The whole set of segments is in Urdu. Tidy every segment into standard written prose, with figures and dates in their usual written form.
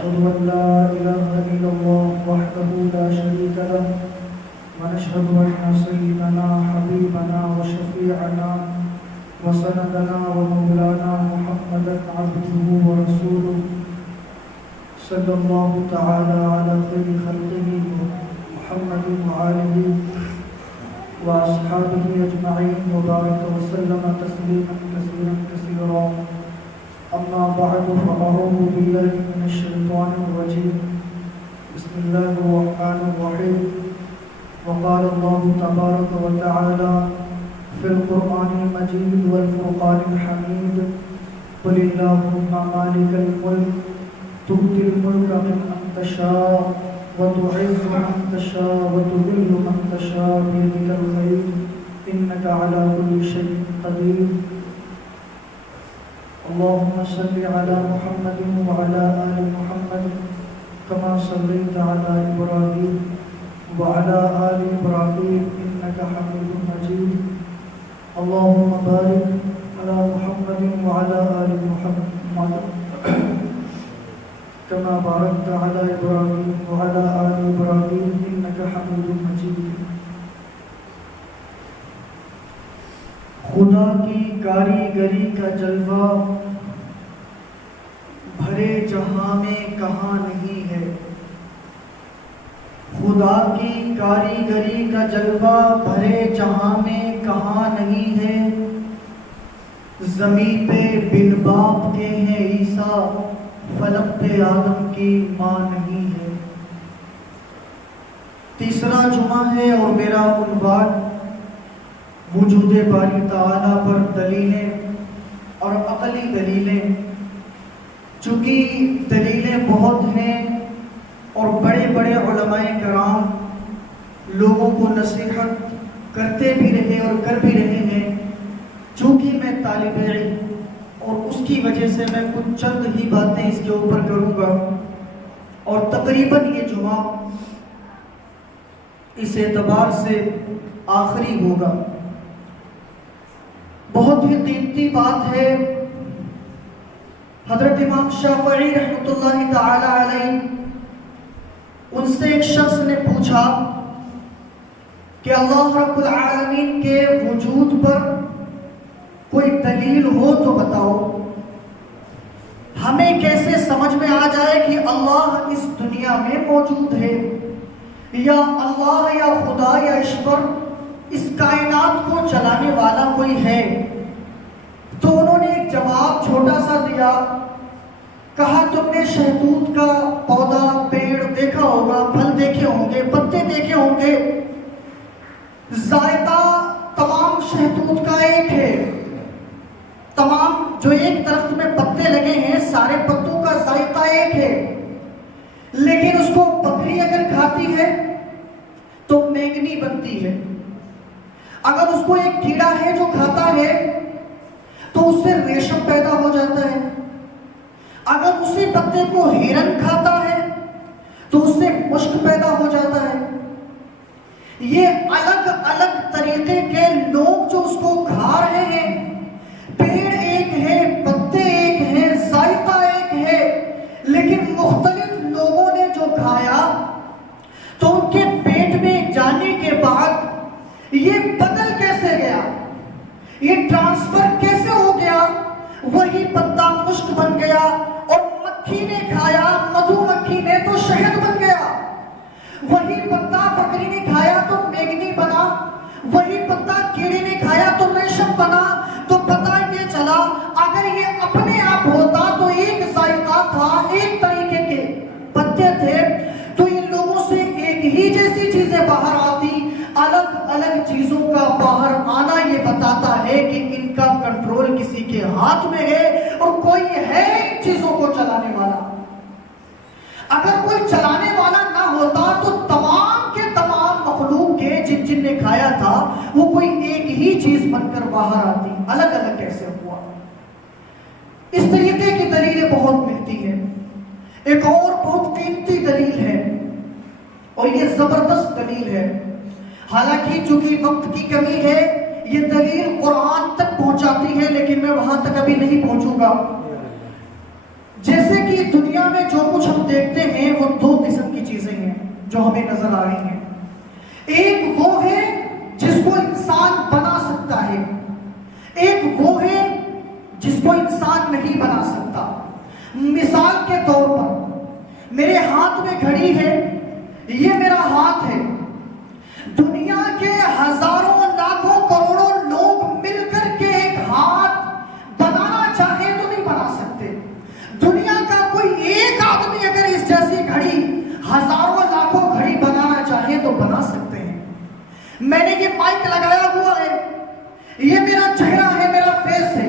وأشهد أن لا إله إلا الله وحده لا شريك له ونشهد أن سيدنا حبيبنا وشفيعنا وسندنا ومولانا محمدا عبده ورسوله صلى الله تعالى على خير خلقه محمد وآله وأصحابه أجمعين وبارك وسلم تسليما كثيرا كثيرا. أما بعد فأعوذ بالله من الشيطان الرجيم. بسم الله الرحمن الرحيم. وقال الله تبارك وتعالى في القرآن المجيد والفرقان الحميد: قل اللهم مالك الملك تؤتي الملك من تشاء وتعز من تشاء وتذل من تشاء بيدك الخير إنك على كل شيء قدير. اللهم صل على محمد وعلى آل محمد كما صليت على إبراهيم وعلى آل إبراهيم إنك حميد مجيد. اللهم بارك على محمد وعلى آل محمد كما باركت على إبراهيم وعلى آل إبراهيم إنك حميد مجيد. خدا کی کاریگری کا جلوہ بھرے جہاں میں کہاں نہیں ہے. خدا کی کاریگری کا جلوہ بھرے جہاں میں کہاں نہیں ہے. زمین پہ بن باپ کے ہیں عیسیٰ، فلک پہ آدم کی ماں نہیں ہے. تیسرا جمعہ ہے اور میرا عنوان وجود باری تعالیٰ پر دلیلیں اور عقلی دلیلیں. چونکہ دلیلیں بہت ہیں اور بڑے بڑے علماء کرام لوگوں کو نصیحت کرتے بھی رہے اور کر بھی رہے ہیں. چونکہ میں طالب علم اور اس کی وجہ سے میں کچھ چند ہی باتیں اس کے اوپر کروں گا، اور تقریباً یہ جمعہ اس اعتبار سے آخری ہوگا. بہت ہی قیمتی بات ہے. حضرت امام شافعی رحمۃ اللہ تعالی علیہ، ان سے ایک شخص نے پوچھا کہ اللہ رب العالمین کے وجود پر کوئی دلیل ہو تو بتاؤ، ہمیں کیسے سمجھ میں آ جائے کہ اللہ اس دنیا میں موجود ہے، یا اللہ یا خدا یا ایشور اس کائنات کو چلانے والا کوئی ہے. تو انہوں نے ایک جواب چھوٹا سا دیا. کہا تم نے شہتوت کا پودا پیڑ دیکھا ہوگا، پھل دیکھے ہوں گے، پتے دیکھے ہوں گے. ذائقہ تمام شہتوت کا ایک ہے. تمام جو ایک درخت میں پتے لگے ہیں سارے پتوں کا ذائقہ ایک ہے. لیکن اس کو بکری اگر کھاتی ہے تو مینگنی بنتی ہے. اگر اس کو ایک کیڑا ہے جو کھاتا ہے تو اس سے ریشم پیدا ہو جاتا ہے. اگر اسی پتے کو ہرن کھاتا ہے تو اس سے مشک پیدا ہو جاتا ہے. یہ الگ الگ طریقے کے لوگ جو اس کو کھا رہے ہیں، پیڑ ایک ہے، پتے ایک ہیں، ذائقہ ایک ہے، لیکن مختلف لوگوں نے جو کھایا تو ان کے پیٹ میں جانے کے بعد یہ بدل کیسے گیا، یہ ٹرانسفر کیسے ہو گیا. وہی پتا مشک بن گیا، اور مکھی نے کھایا، مدھو مکھی نے تو شہد بن گیا. وہی پتا بکری نے کھایا تو مینگنی بنا، وہی پتا کیڑے نے کھایا تو ریشم بنا. تو پتا یہ چلا اگر یہ اپنے آپ ہوتا تو ایک ذائقہ تھا، ایک طریقے کے پتے تھے، تو ان لوگوں سے ایک ہی جیسی چیزیں باہر آتی. الگ الگ چیزوں کا باہر آنا یہ بتاتا ہے کہ ان کا کنٹرول کسی کے ہاتھ میں ہے اور کوئی ہے ان چیزوں کو چلانے والا. اگر کوئی چلانے والا نہ ہوتا تو تمام کے تمام مخلوق کے جن جن نے کھایا تھا وہ کوئی ایک ہی چیز بن کر باہر آتی. الگ الگ کیسے ہوا؟ اس طریقے کی دلیلیں بہت ملتی ہیں. ایک اور بہت قیمتی دلیل ہے اور یہ زبردست دلیل ہے. حالانکہ چونکہ وقت کی کمی ہے یہ دلیل قرآن تک پہنچاتی ہے، لیکن میں وہاں تک ابھی نہیں پہنچوں گا. جیسے کہ دنیا میں جو کچھ ہم دیکھتے ہیں وہ دو قسم کی چیزیں ہیں جو ہمیں نظر آ رہی ہیں۔ ایک وہ ہے جس کو انسان بنا سکتا ہے، ایک وہ ہے جس کو انسان نہیں بنا سکتا۔ مثال کے طور پر میرے ہاتھ میں گھڑی ہے، یہ میرا ہاتھ ہے۔ دنیا کے ہزاروں لاکھوں کروڑوں لوگ مل کر کے ایک ہاتھ بنانا چاہے تو نہیں بنا سکتے۔ دنیا کا کوئی ایک آدمی اگر اس جیسی گھڑی ہزاروں لاکھوں گھڑی بنانا چاہے تو بنا سکتے ہیں۔ میں نے یہ مائک لگایا ہوا ہے، یہ میرا چہرہ ہے، میرا فیس ہے۔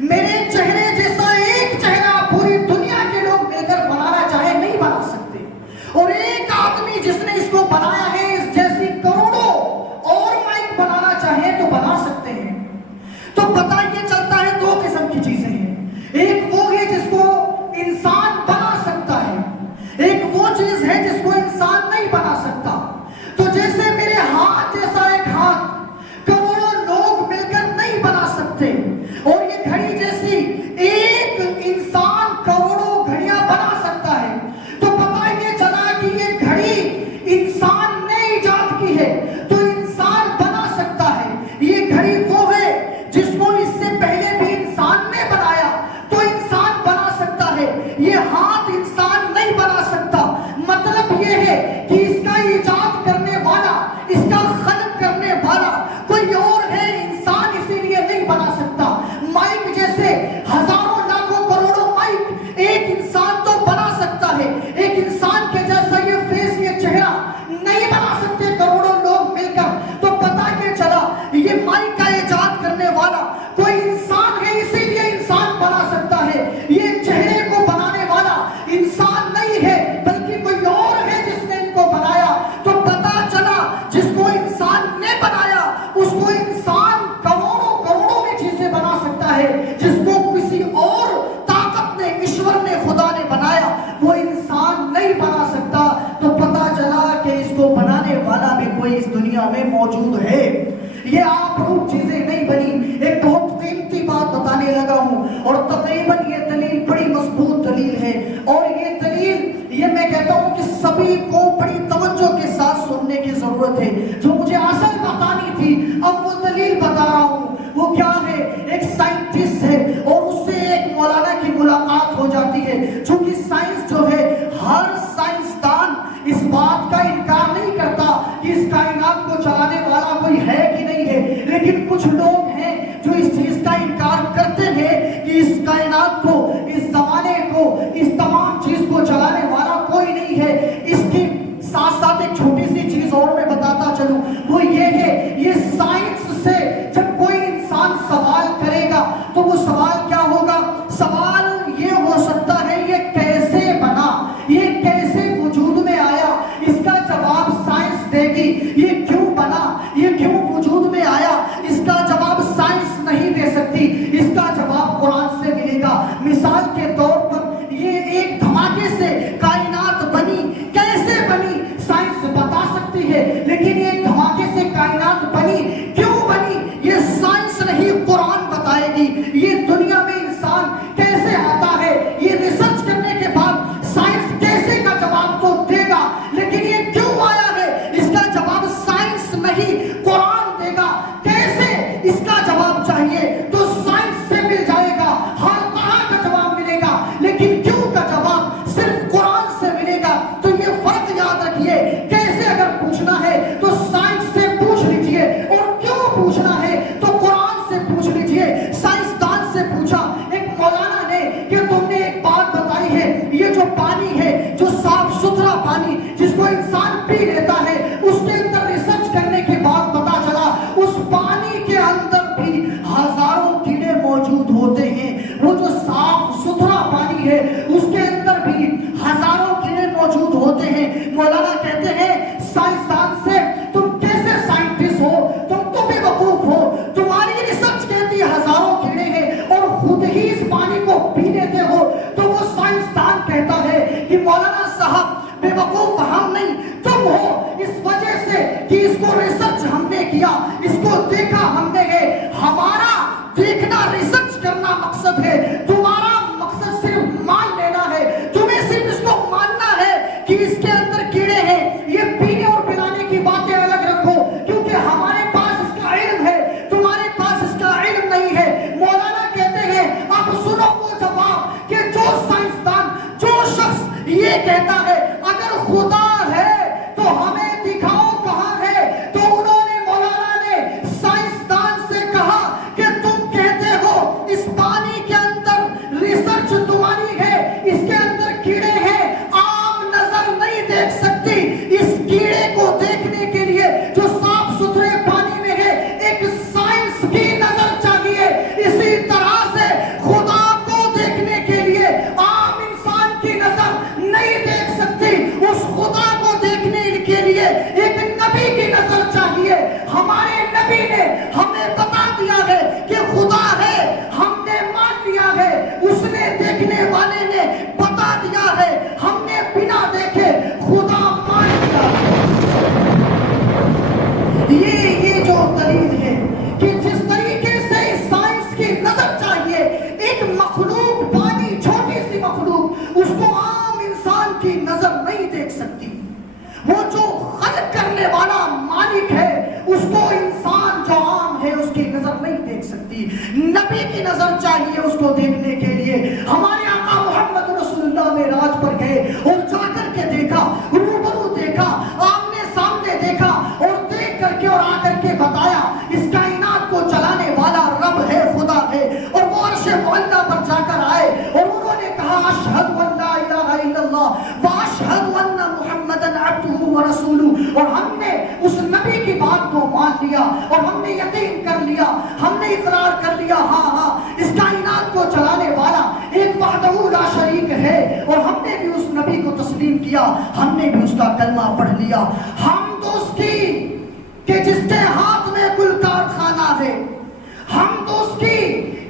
میرے چہرے جیسا ایک چہرہ پوری دنیا کے لوگ مل کر بنانا چاہے نہیں بنا سکتے، اور ایک آدمی جس نے اس کو بنایا ہے اس جیسی کروڑوں اور مائک بنانا چاہے تو بنا سکتے ہیں۔ تو پتہ یہ چلتا ہے دو قسم کی چیزیں ہیں، ایک وہ ہے جس کو انسان بنا سکتا ہے، ایک وہ چیز ہے جس کو انسان نہیں بنا سکتا۔ تو جیسے میرے ہاتھ جیسا ایک ہاتھ کروڑوں لوگ مل کر نہیں بنا سکتے، اور یہ گھڑی جیسی ایک انسان کروڑوں گھڑیاں بنا سکتا ہے، تو پتہ یہ چلا کہ یہ گھڑی انسان نے ایجاد کی ہے تو انسان بنا سکتا ہے۔ یہ گھڑی وہ ہے جس کو اس سے پہلے بھی انسان نے بنایا تو انسان بنا سکتا ہے۔ یہ ہاتھ انسان نہیں بنا سکتا، مطلب یہ ہے کہ اس کا ایجاد کرنے والا، اس کا خلق کرنے والا کوئی اور ہے، انسان اسی لیے نہیں بنا سکتا۔ مائک جیسے ہزاروں لاکھوں کروڑوں مائک ایک انسان تو بنا سکتا ہے، ایک انسان کے جیسا یہ فیس، یہ چہرہ نہیں بنا سکتے کروڑوں لوگ مل کر۔ تو پتہ یہ چلا یہ مائک کا ایجاد کرنے والا کوئی انسان ہے، اسی لیے انسان بنا سکتا ہے۔ یہ چہرے کو بنانے والا انسان نہیں ہے بلکہ کوئی اور ہے جس نے ان کو بنایا۔ تو پتہ چلا جس کو انسان نے بنایا اس کو انسان کروڑوں کروڑوں میں چیزیں بنا سکتا ہے، جس کو کسی اور طاقت نے، ایشور نے، خدا نے بنایا وہ انسان نہیں بنا سکتا۔ تو پتہ چلا کہ اس کو بنانے والا بھی کوئی اس دنیا میں موجود ہے۔ یہ آپ روپ چیزیں نہیں بنی۔ ایک بہت قیمتی بات بتانے لگا ہوں، اور تقریباً یہ دلیل بڑی مضبوط دلیل ہے، اور یہ دلیل یہ میں کہتا ہوں کہ سبھی کو بڑی توجہ کے ساتھ سننے کی ضرورت ہے۔ جو مجھے اصل بتانی تھی اب وہ دلیل بتا رہا ہوں۔ وہ کیا ہے؟ ایک سائنٹسٹ ہے اور اس سے ایک مولانا کی ملاقات ہو جاتی ہے۔ چونکہ سائنس جو ہے، ہر سائنسدان اس بات کا انکار نہیں کرتا کہ اس کائنات کو چلانے والا کوئی ہے کہ نہیں ہے، لیکن کچھ لوگ ہیں جو اس چیز کا انکار کرتے ہیں کہ اس کائنات کو، اس زمانے کو، اس تمام چیز کو چلانے والا کوئی نہیں ہے۔ اس کی ساتھ ساتھ ایک چھوٹی سی چیز اور میں بتاتا چلوں، وہ یہ ہے، یہ سائنس سے جب کوئی انسان سوال کرے گا تو وہ سوال کیا ہوگا؟ سوال یہ ہو سکتا ہے یہ کیسے بنا، یہ کیسے وجود میں آیا، اس کا جواب سائنس دے گی۔ یہ کیوں بنا، یہ کیوں وجود میں آیا، اس کا جواب سائنس نہیں دے سکتی، اس کا جواب قرآن سے ملے گا۔ مثال کے طور پر یہ ایک دھماکے سے کائنات بنی، کیسے بنی سائنس بتا سکتی ہے، لیکن یہ دھماکے سے کائنات بنی، کیوں بنی، یہ سائنس نہیں قرآن بتائے گی۔ یہ دنیا میں انسان کیسے آتا ہے، یہ ریسرچ کرنے کے بعد سائنس کیسے کا جواب تو دے گا، لیکن یہ کیوں آیا ہے اس کا جواب سائنس نہیں قرآن دے گا۔ کیسے اس کا جواب چاہیے تو سائنس سے مل جائے گا، ہر طرح کا جواب ملے گا، لیکن کیوں کا جواب صرف قرآن سے ملے گا۔ تو یہ فرق یاد رکھیے، کیسے اگر پوچھنا ہے تو سائنس سے پوچھ لیجئے، اور کیوں پوچھنا ہے تو قرآن سے پوچھ لیجئے۔ سائنسدان سے پوچھا ایک مولانا نے کہ تم نے ایک بات بتائی ہے، یہ جو پانی ہے، جو صاف ستھرا پانی جس کو انسان پی لیتا ہے، اس کے اندر ریسرچ کرنے کے بعد پتا چلا اس پانی کے اندر بھی ہزاروں کیڑے موجود ہوتے ہیں۔ وہ جو صاف ستھرا پانی ہے اس کے اندر بھی ہزاروں کیڑے موجود ہوتے ہیں۔ مولانا کہتے ہیں سائنسدان سے، تم کیسے سائنٹسٹ ہو، تم تو بے وقوف ہو، تمہاری ریسرچ کہتی ہزاروں کیڑے ہیں اور خود ہی اس پانی کو پی لیتے ہو۔ تو وہ سائنسدان کہتا ہے کہ مولانا صاحب بے وقوف ہم نہیں تم ہو، اس وجہ سے کہ اس کو ریسرچ ہم نے کیا، اس کو دیکھا ہم نے ہے۔ ہمارا دیکھنا ریسرچ کرنا مقصد ہے، تمہارا مقصد صرف نبی کی نظر چاہیے اس کو دیکھنے کے لیے. ہمارے آقا محمد رسول اللہ معراج پر گئے اور جا کر کے دیکھا, روبرو دیکھا, آمنے سامنے دیکھا, اور دیکھ کر کے اور آ کر کے بتایا اس کائنات کو چلانے والا رب ہے, خدا ہے. اور وہ عرش معلیٰ پر جا کر آئے اور انہوں نے کہا اشہد ان لا الہ الا اللہ واشہد ان محمدن عبدہ ورسولہ. اور ہم نے اس نبی کی بات کو مان لیا اور ہم نے یقین کر لیا, ہم نے اقرار کر لیا, ہاں ہاں اس کائنات کو چلانے والا ایک وحدہ لا شریک ہے. اور ہم نے بھی اس نبی کو تسلیم کیا, ہم نے بھی اس کا کلمہ پڑھ لیا. ہم تو اس کی کہ جس کے ہاتھ میں کل کارخانہ ہے, ہم تو اس کی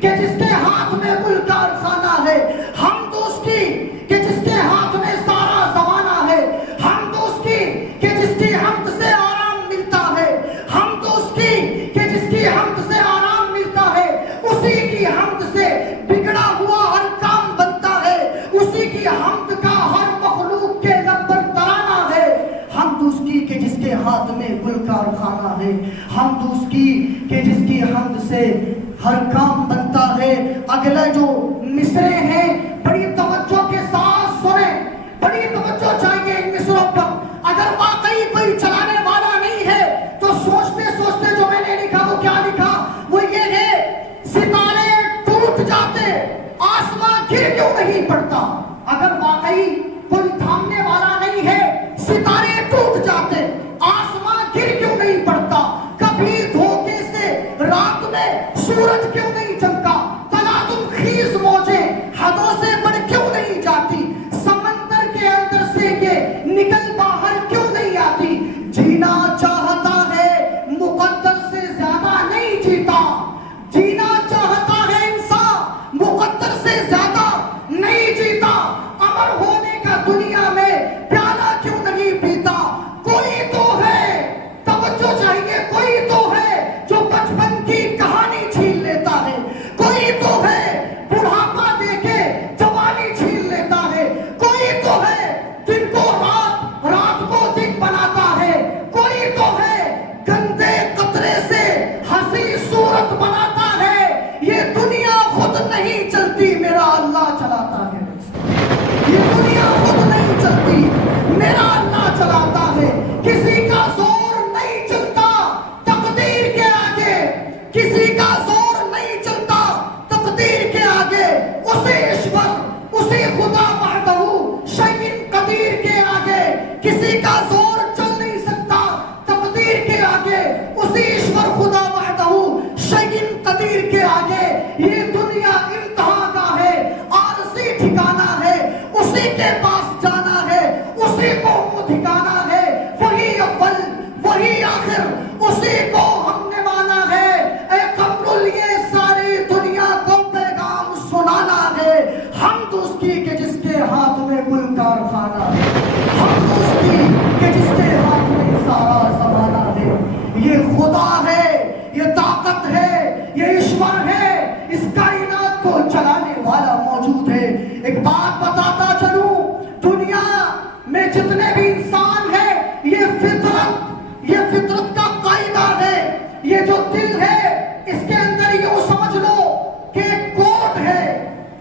کہ جس کے ہاتھ میں کل کارخانہ ہے, ہم تو اس کی کہ جس کے ہاتھ میں سارا زمانہ ہے, ہم تو اس کی کہ جس کی حمد سے آرام ملتا ہے, ہم تو اس کی کہ جس کی حمد سے آرام ملتا ہے, اسی کی حمد سے بگڑا ہوا ہر کام بنتا ہے, اسی کی حمد کا ہر مخلوق کے لب پر ترانہ ہے. ہم تو اس کی کہ جس کے ہاتھ میں کل کارخانہ ہے, ہم تو اس کی کہ جس کی حمد سے ہر کام بنتا ہے. اگلے جو مصرے ہیں بڑی توجہ کے ساتھ سنیں, بڑی توجہ چاہیے ان مصروں پر. اگر واقعی کوئی چلانے والا نہیں ہے تو سوچتے سوچتے جو میں نے لکھا وہ کیا لکھا, وہ یہ ہے ستارے ٹوٹ جاتے آسمان گر کیوں نہیں پڑتا. اگر واقعی کوئی تھامنے والا نہیں ہے, ستارے ٹوٹ جاتے آسمان گر کیوں نہیں پڑتا. کبھی دھوکے سے رات میں سورج کیوں نہیں چمکا, تلاتم خیز موجیں حدوں سے بڑھ کیوں نہیں جاتی, سمندر کے اندر سے یہ نکل باہر کیوں نہیں آتی. جینا چاہتا ہے مقدر سے زیادہ نہیں جیتا, جینا چاہتا ہے انسان مقدر سے زیادہ نہیں جیتا. امر ہونے کا دنیا میں پیالہ کیوں نہیں پیتا. کوئی تو ہے, توجہ چاہیے, کوئی تو ہے جو بچپن کی کہانی چھین لیتا ہے, کوئی تو ہے بڑھاپا دے کے جوانی چھین لیتا ہے, کوئی تو ہے دن کو رات, رات کو دن بناتا ہے, کوئی تو ہے گندے قطرے سے ہنسی صورت بناتا ہے. یہ دنیا خود نہیں چلتی, میرا اللہ چلاتا ہے. یہ دنیا خود نہیں چلتی, میرا اللہ چلاتا ہے. کسی کا زور نہیں چلتا تقدیر کے آگے, کسی کا زور نہیں چلتا تقدیر کے آگے. اسی ایشور, اسی خدا وحدہ شیء قدیر کے آگے کسی کا زور چل نہیں سکتا تقدیر کے آگے. اسی ایشور خدا وحدہ شیء قدیر کے آگے یہ دنیا انتہا کا ہے, عارضی ٹھکانہ ہے. اسی کے پاس جانا ہے, اسی کو منہ دکھانا ہے. وہی اول وہی آخر, اسی کو ہم نے مانا ہے. اے قمر یہ ساری دنیا کو پیغام سنانا ہے. ہم تو اس کی کہ جس کے ہاتھ میں کل کارخانہ ہے, ہم تو اس کی کہ جس کے ہاتھ میں سارا زمانہ ہے. یہ خدا ہے, یہ طاقت ہے, یہ ایشور ہے, اس کائنات کو چلانے والا موجود ہے. ایک بات بتاتا چلوں, دنیا میں جتنے بھی انسان ہیں یہ فطرت کا قاعدہ ہے. یہ جو دل ہے اس کے اندر یوں سمجھ لو کہ ایک کوڈ ہے,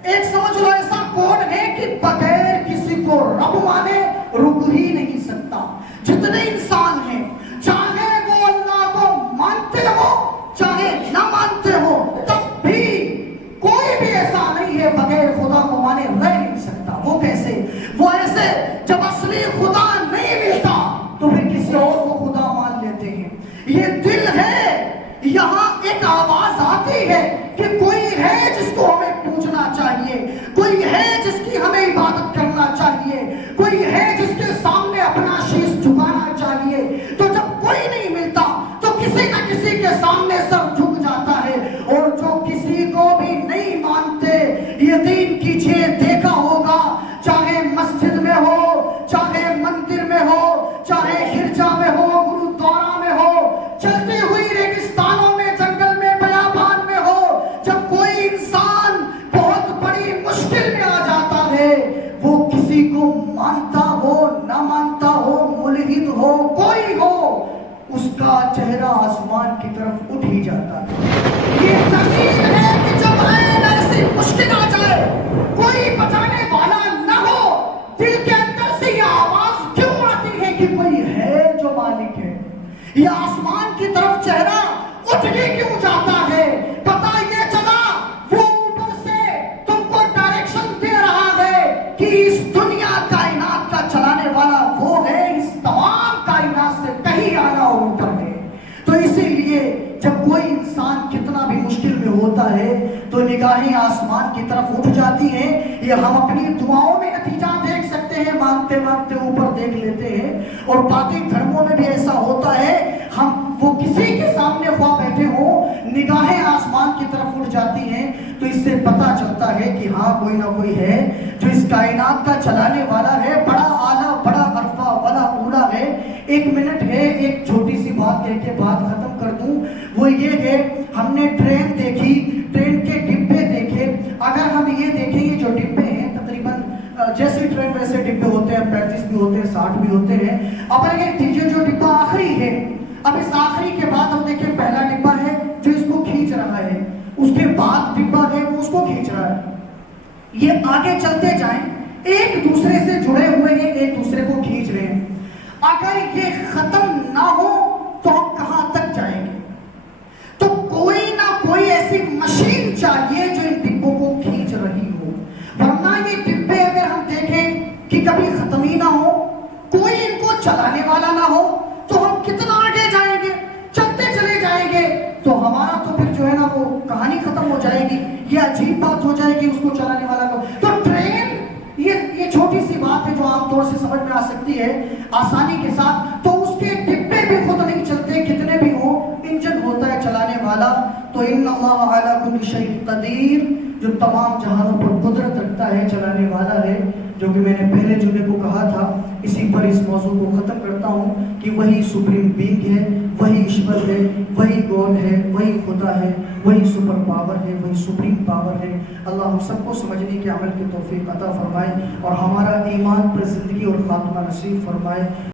ایک سمجھ لو ایسا کوڈ ہے کہ بغیر کسی کو رب مانے رک ہی نہیں سکتا. جتنے انسان ہیں چاہے وہ اللہ کو مانتے ہو چاہے نہ مانتے ہو, تب بھی کوئی بھی ایسا نہیں ہے بغیر خدا کو مانے رہ نہیں سکتا. وہ کیسے؟ وہ ایسے جب اصلی خدا نہیں ملتا تو پھر کسی اور کو خدا مان لیتے ہیں. یہ دل ہے, یہاں ایک آواز آتی ہے کہ کوئی ہے جس کو ہمیں پوچھنا چاہیے, کوئی ہے جس کی ہمیں عبادت کرنا چاہیے, کوئی ہے جس کے سامنے اپنا شیش جھکانا چاہیے. تو جب کوئی نہیں ملتا تو کسی نہ کسی کے سامنے سر جھک جاتا ہے. اور جو کسی کو بھی نہیں مانتے, یقین کیجئے دیکھا ہوگا, چاہے مسجد میں ہو, چاہے مندر میں ہو, چاہے گرجا میں ہو, گرودوارا میں ہو, چلتی ہوئی ریگستانوں میں, جنگل میں, بیابان میں ہو, جب کوئی انسان بہت بڑی مشکل میں آ جاتا ہے, وہ کسی کو مانتا ہو نہ مانتا ہو, ملحد ہو کوئی ہو, اس کا چہرہ آسمان کی طرف اٹھ ہی جاتا ہے. یہ زمین ہے اسی لیے جب کوئی انسان کتنا بھی مشکل میں ہوتا ہے تو نگاہیں آسمان کی طرف اٹھ جاتی ہیں. یہ ہم اپنی دعاؤں میں نتیجہ دیکھ سکتے ہیں, مانگتے مانگتے اوپر دیکھ لیتے ہیں. اور باقی دھرموں میں بھی ایسا ہوتا ہے, ہم وہ کسی کے سامنے خواہ بیٹھے ہوں, نگاہیں آسمان کی طرف اٹھ جاتی ہیں تو اس سے پتہ چلتا ہے کہ ہاں کوئی نہ کوئی ہے جو اس کائنات کا چلانے والا ہے, بڑا اعلیٰ, بڑا عرفہ, بڑا اولا ہے. 1 منٹ ہے, ایک چھوٹی سی بات کہہ کے بات ختم کر دوں. وہ یہ ہے, ہم نے ٹرین دیکھی, ٹرین کے ڈبے دیکھے. اگر ہم یہ دیکھیں یہ جو ڈبے ہیں تقریباً جیسے ٹرین ویسے ڈبے ہوتے ہیں, 35 بھی ہوتے ہیں, 60 بھی ہوتے ہیں. اب یہ جو ڈبا آخری ہے, اب اس آخری کے بعد ہم دیکھیں پہلا ڈبا ہے جو اس کو کھینچ رہا ہے, اس کے بعد ڈبا ہے وہ اس کو کھینچ رہا ہے. یہ آگے چلتے جائیں, ایک دوسرے سے جڑے ہوئے ہیں, ایک دوسرے کو کھینچ رہے ہیں. اگر یہ ختم نہ ہو تو ہم کہاں تک جائیں گے؟ تو کوئی نہ کوئی ایسی مشین چاہیے جو ان ڈبوں کو کھینچ رہی ہو, ورنہ یہ ڈبے اگر ہم دیکھیں کہ کبھی ختم ہی نہ ہو, کوئی ان کو چلانے والا نہ ہو, تو ہم کتنا آگے جائیں گے؟ چلتے چلے جائیں گے تو ہمارا تو پھر جو ہے نا وہ کہانی ختم ہو جائے گی. یہ عجیب بات ہو جائے گی اس کو چلانے والا کو. تو ٹرین یہ چھوٹی سی بات ہے جو عام طور سے سمجھ میں آ سکتی ہے آسانی کے ساتھ. تو اس کے ڈبے بھی خود نہیں چلتے, کتنے بھی ہوں, انجن ہوتا ہے چلانے والا. تو ان اللہ علی کل شیء قدیر, جو تمام جہانوں پر قدرت رکھتا ہے, چلانے والا ہے. جو کہ میں نے پہلے جملے کو کہا تھا, اسی پر اس موضوع کو ختم کرتا ہوں کہ وہی سپریم بینگ ہے, وہی ایشور ہے, وہی گاڈ ہے, وہی خدا ہے, وہی سپر پاور ہے, وہی سپریم پاور ہے. اللہ ہم سب کو سمجھنے کے عمل کی توفیق عطا فرمائے اور ہمارا ایمان پر زندگی اور خاتمہ نصیب فرمائے.